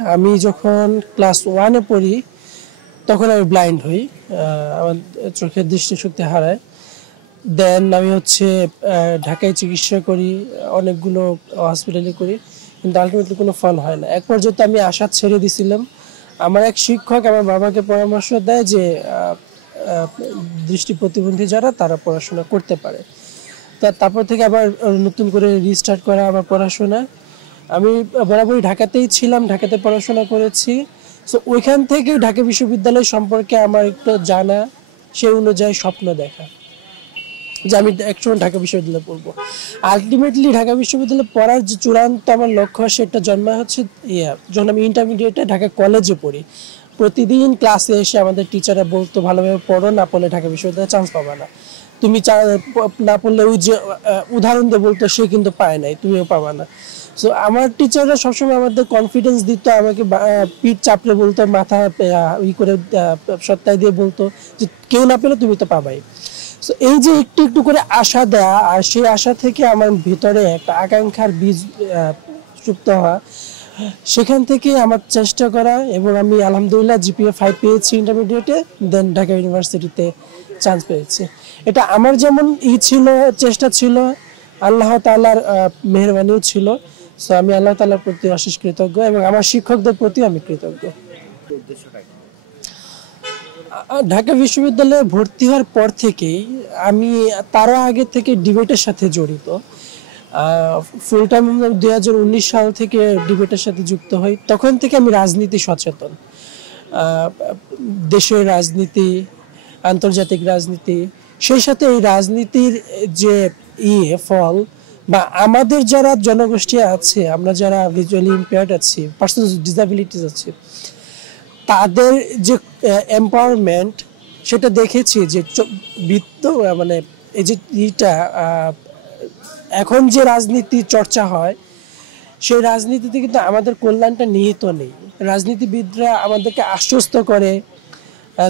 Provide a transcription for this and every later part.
আমি যখন ক্লাস 1 এ পড়ি তখন আমি ব্লাইন্ড হই। আমার চোখের দৃষ্টিশক্তি হারায়। দেন আমি ঢাকায় চিকিৎসা করি, অনেকগুলো হসপিটালে করি, কিন্তু আলটিমেটলি কোনো ফল হয় না। এক পর্যায়ে আমি আশা ছেড়ে দিছিলাম। আমার এক শিক্ষক আমার বাবাকে পরামর্শ দেয় যে দৃষ্টি প্রতিবন্ধী যারা তারা পড়াশোনা করতে পারে। তারপর থেকে আবার নতুন করে রিস্টার্ট করা আমার পড়াশোনা। আমি বরাবরই ঢাকাতেই ছিলাম, ঢাকাতে পড়াশোনা করেছি। সো ওইখান থেকে ঢাকা বিশ্ববিদ্যালয় সম্পর্কে আমার একটু জানা, সেই অনুযায়ী স্বপ্ন দেখা যে আমি একসময় ঢাকা বিশ্ববিদ্যালয়ে পড়বো। আলটিমেটলি ঢাকা বিশ্ববিদ্যালয়ে পড়ার যে চূড়ান্ত আমার লক্ষ্য, সেটা জন্মায় যখন আমি ইন্টারমিডিয়েটে ঢাকা কলেজে পড়ি। প্রতিদিন ক্লাসে এসে আমাদের টিচাররা বলতো, ভালোভাবে পড়ো, না পড়লে ঢাকা বিশ্ববিদ্যালয়ে চান্স পাবা না। তুমি না পড়লে ওই যে উদাহরণ দিয়ে বলতো, সে কিন্তু পায় নাই, তুমিও পাবা না। সো আমার টিচাররা সবসময় আমাদের কনফিডেন্স দিত, আমাকে পিঠ চাপড়ে বলতো, মাথা করে সত্তায় দিয়ে বলতো যে কেউ না পেলে তুমি তো পাবাই। সো এই যে একটু একটু করে আশা দেয়া, আর সেই আশা থেকে আমার ভিতরে একটা আকাঙ্ক্ষার বীজ সুপ্ত হওয়া, সেখান থেকে আমার চেষ্টা করা, এবং আমি আলহামদুলিল্লাহ জিপিএ 5 পেয়েছি ইন্টারমিডিয়েটে, দেন ঢাকা ইউনিভার্সিটিতে চান্স পেয়েছি। এটা আমার যেমন ছিল, চেষ্টা ছিল, আল্লাহ তাআলার মেহেরবানিও ছিল। সো আমি আল্লাহ তাআলার প্রতি অশেষ কৃতজ্ঞ, এবং আমার শিক্ষকদের প্রতি আমি কৃতজ্ঞ। ঢাকা বিশ্ববিদ্যালয়ে ভর্তি হওয়ার পর থেকেই আমি, তারও আগে থেকে ডিবেটের সাথে জড়িত। ফুল টাইম 2019 সাল থেকে ডিবেটের সাথে যুক্ত হই। তখন থেকে আমি রাজনীতি সচেতন, দেশের রাজনীতি, আন্তর্জাতিক রাজনীতি, সেই সাথে এই রাজনীতির যে ফল, বা আমাদের যারা জনগোষ্ঠী আছে, আমরা যারা ভিজুয়ালি ইম্পেয়ার্ড আছি, পার্সোনাল ডিসএবিলিটিস আছে, তাদের যে এম্পাওয়ারমেন্ট, সেটা দেখেছি যে মানে এই যে এখন যে রাজনীতি চর্চা হয়, সেই রাজনীতিতে কিন্তু আমাদের কল্যাণটা নিহিত নেই। রাজনীতিবিদরা আমাদেরকে আশ্বস্ত করে,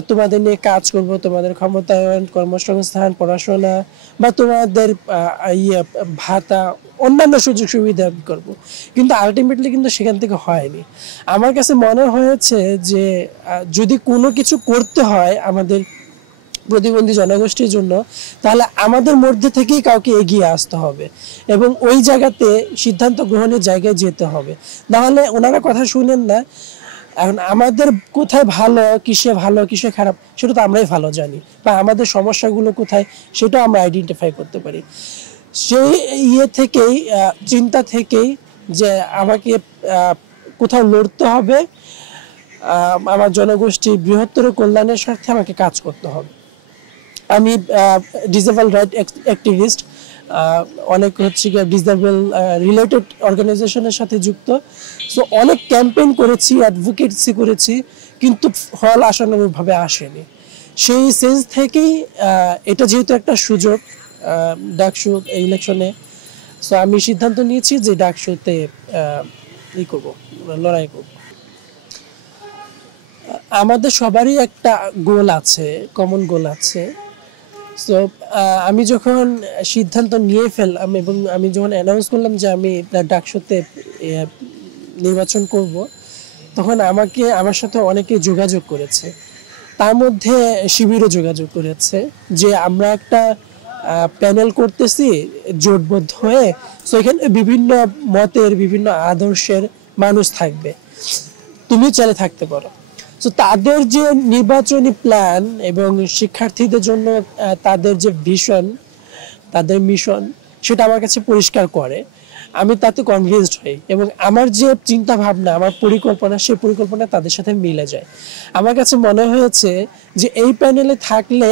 তোমাদের নিয়ে কাজ করব, তোমাদের ক্ষমতায়ন, কর্মসংস্থান, পড়াশোনা, বা তোমাদের ভাতা, অন্যান্য সুযোগ সুবিধা করব, কিন্তু আলটিমেটলি কিন্তু সেখান থেকে হয়নি। আমার কাছে মনে হয়েছে যে যদি কোনো কিছু করতে হয় আমাদের প্রতিবন্ধী জনগোষ্ঠীর জন্য, তাহলে আমাদের মধ্যে থেকেই কাউকে এগিয়ে আসতে হবে, এবং ওই জায়গাতে সিদ্ধান্ত গ্রহণের জায়গায় যেতে হবে। নাহলে ওনারা কথা শুনেন না। এখন আমাদের কোথায় ভালো কিসে খারাপ, সেটা তো আমরাই ভালো জানি, বা আমাদের সমস্যাগুলো কোথায় সেটা আমরা আইডেন্টিফাই করতে পারি। সেই থেকেই, চিন্তা থেকেই, যে আমাকে কোথাও লড়তে হবে, আমার জনগোষ্ঠীর বৃহত্তর কল্যাণের স্বার্থে আমাকে কাজ করতে হবে। আমি ডিসেবল রাইট অ্যাক্টিভিস্ট, অনেক ডিসেবল রিলেটেড অর্গানাইজেশনের সাথে যুক্ত। সো অনেক ক্যাম্পেইন করেছি, অ্যাডভোকেসি করেছি, কিন্তু ফল আশানুরূপভাবে আসেনি। সেই সেন্স থেকেই এটা যেহেতু একটা সুযোগ ডাকসু ইলেকশনে, সো আমি সিদ্ধান্ত নিয়েছি যে ডাকসুতে লড়াই করব। আমাদের সবারই একটা গোল আছে, কমন গোল আছে। সো আমি যখন সিদ্ধান্ত নিয়ে ফেললাম, এবং আমি যখন অ্যানাউন্স করলাম যে আমি ডাকসুতে নির্বাচন করব, তখন আমার সাথে অনেকে যোগাযোগ করেছে। তার মধ্যে শিবিরও যোগাযোগ করেছে যে আমরা একটা প্যানেল করতেছি জোটবদ্ধ হয়ে, সো এখানে বিভিন্ন মতের, বিভিন্ন আদর্শের মানুষ থাকবে, তুমি চাইলে থাকতে পারো। সো তাদের যে নির্বাচনী প্ল্যান এবং শিক্ষার্থীদের জন্য তাদের যে ভিশন, তাদের মিশন, সেটা আমার কাছে পরিষ্কার করে। আমি তাতে কনভিন্সড হই, এবং আমার যে চিন্তা ভাবনা, আমার পরিকল্পনা, সেই পরিকল্পনা তাদের সাথে মিলে যায়। আমার কাছে মনে হয়েছে যে এই প্যানেলে থাকলে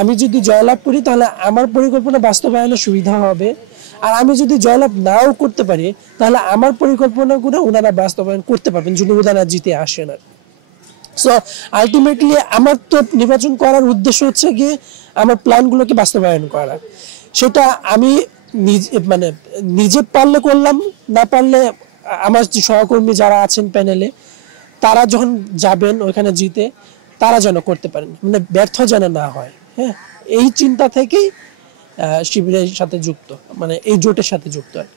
আমি যদি জয়লাভ করি, তাহলে আমার পরিকল্পনা বাস্তবায়নের সুবিধা হবে, আর আমি যদি জয়লাভ নাও করতে পারি, তাহলে আমার পরিকল্পনাগুলো ওনারা বাস্তবায়ন করতে পারবেন যদি ওনারা জিতে আসেন। সো আলটিমেটলি আমার তো নির্বাচন করার উদ্দেশ্য হচ্ছে গিয়ে আমার প্ল্যানগুলোকে বাস্তবায়ন করা। সেটা আমি নিজে পারলে করলাম, না পারলে আমার সহকর্মী যারা আছেন প্যানেলে, তারা যখন যাবেন ওইখানে জিতে, তারা যেন করতে পারেন, মানে ব্যর্থ যেন না হয়। হ্যাঁ, এই চিন্তা থেকেই শিবিরের সাথে যুক্ত, মানে এই জোটের সাথে যুক্ত।